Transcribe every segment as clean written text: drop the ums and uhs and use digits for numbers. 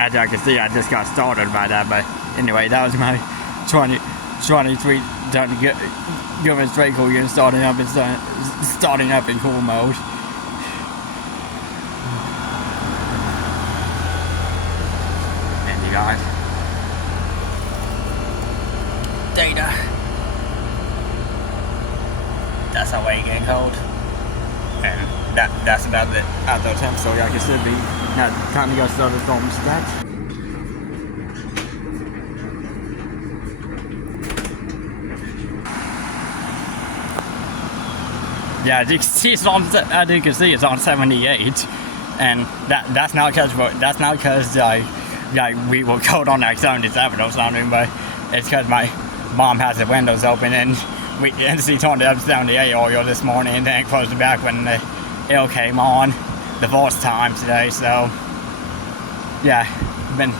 as y'all can see, I just got started by that. But anyway, that was my 23 done Goodman straight cool unit starting up in cool mode. And you guys, data. That's how way getting cold. And that's about the outdoor temp, so y'all can still be now time to go start the thermostat. Yeah, as you can see, it's on 78, and that's not because we were cold on like 77 or something, but it's because my mom has the windows open and she turned it up to 78 oil this morning and then closed it back when the L came on the first time today. So yeah, been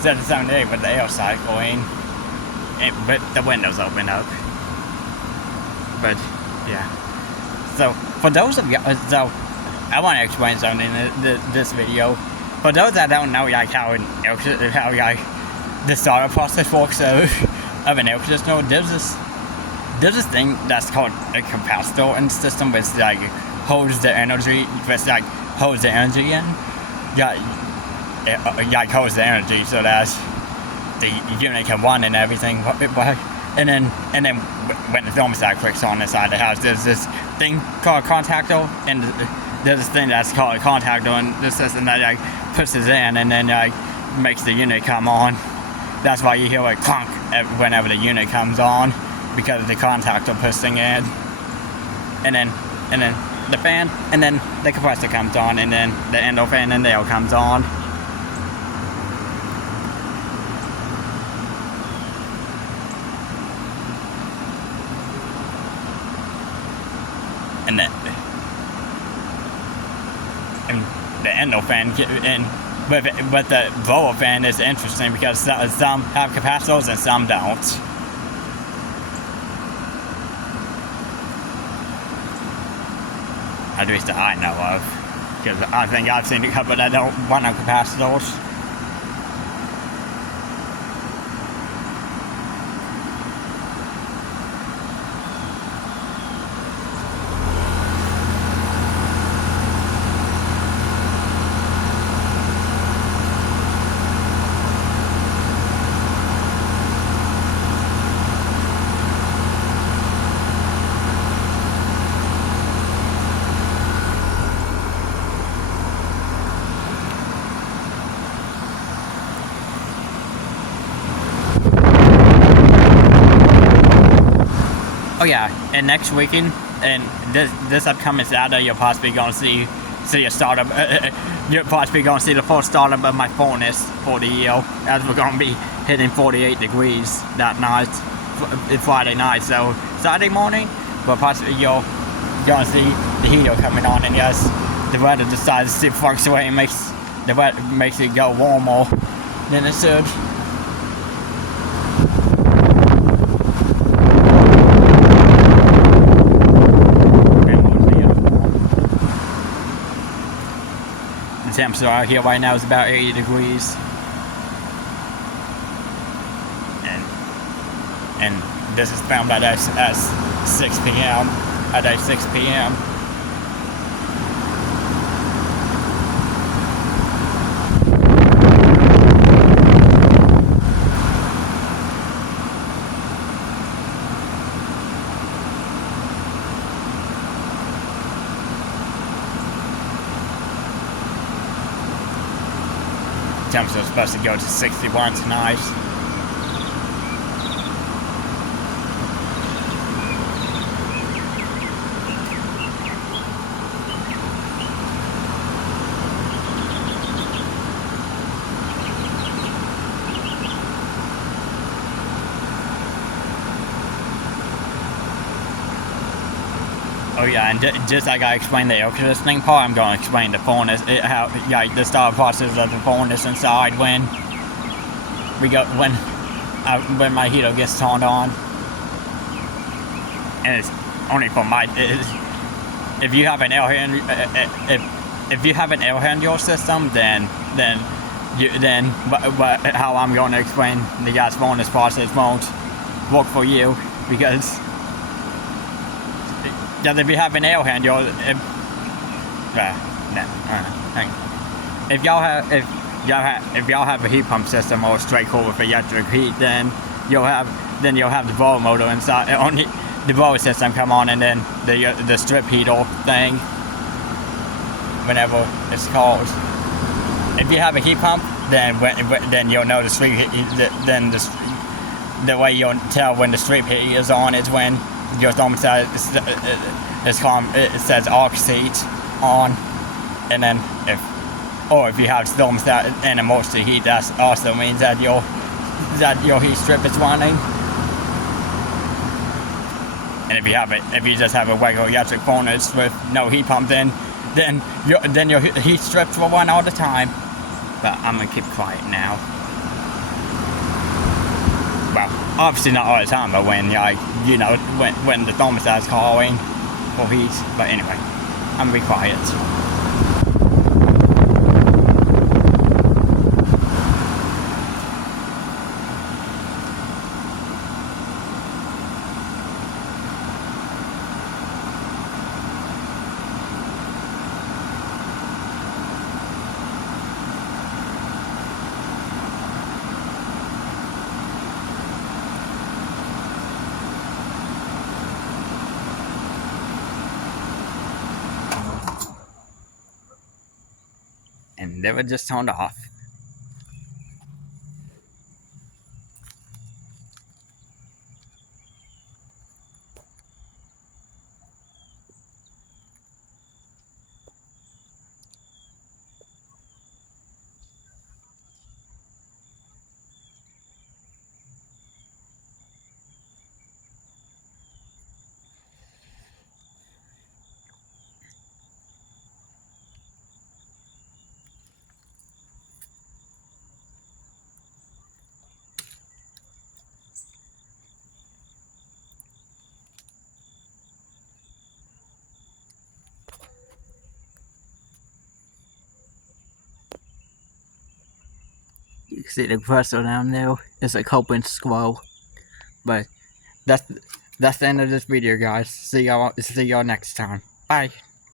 set to 78 with the L cycling, but the windows open up. But yeah, so for those of you, so I want to explain something in this video. For those that don't know like how like the startup process works of an air conditioner, there's this thing that's called a capacitor in the system, which like holds the energy in. Holds the energy so that the unit can run and everything. And then when the thermostat clicks on the side of the house, there's this thing called a contactor, and there's this thing that's called a contactor in the system that like pushes in and then like makes the unit come on. That's why you hear like clunk whenever the unit comes on, because of the contactor pushing in, and then the fan, and then the compressor comes on, and then the endo fan and the air comes on. And the endo fan, but the blower fan is interesting because some have capacitors and some don't. At least that I know of, because I think I've seen a couple that don't run on capacitors. Oh yeah, and next weekend, and this upcoming Saturday, you're possibly going to see a startup. You're possibly going to see the first startup of my furnace for the year, as we're going to be hitting 48 degrees that night, Friday night. So Saturday morning, but possibly you're going to see the heater coming on, and yes, the weather decides to fluctuate and makes it go warmer than it should. The temperature out here right now is about 80 degrees. And this is found at 6 p.m. At 6 p.m. Temperature is supposed to go to 61 tonight. Oh yeah, and just like I explained the air conditioning part, I'm going to explain the furnace, the start process of the furnace inside when my heater gets turned on. And it's only for if you have an air handler system, then but how I'm going to explain the gas bonus process won't work for you, because if you have an air handle, if y'all have a heat pump system or a straight core with electric heat, then you'll have the blower motor inside. Only the blower system come on, and then the strip heater thing, whenever it's called. If you have a heat pump, then you'll know the strip heat. Then the way you'll tell when the strip heat is on is when your thermostat it says arc seat on, and then if you have thermostat and emergency heat, that also means that your heat strip is running. And if you just have a regular electric furnace with no heat pump, then your heat strips will run all the time. But I'm gonna keep quiet now. Well, obviously not all the time, but when when the thermostat's calling for heat. But anyway, I'm gonna be quiet. And they were just turned off. You can see the compressor down there. It's a coping scroll. But that's the end of this video, guys. See y'all next time. Bye.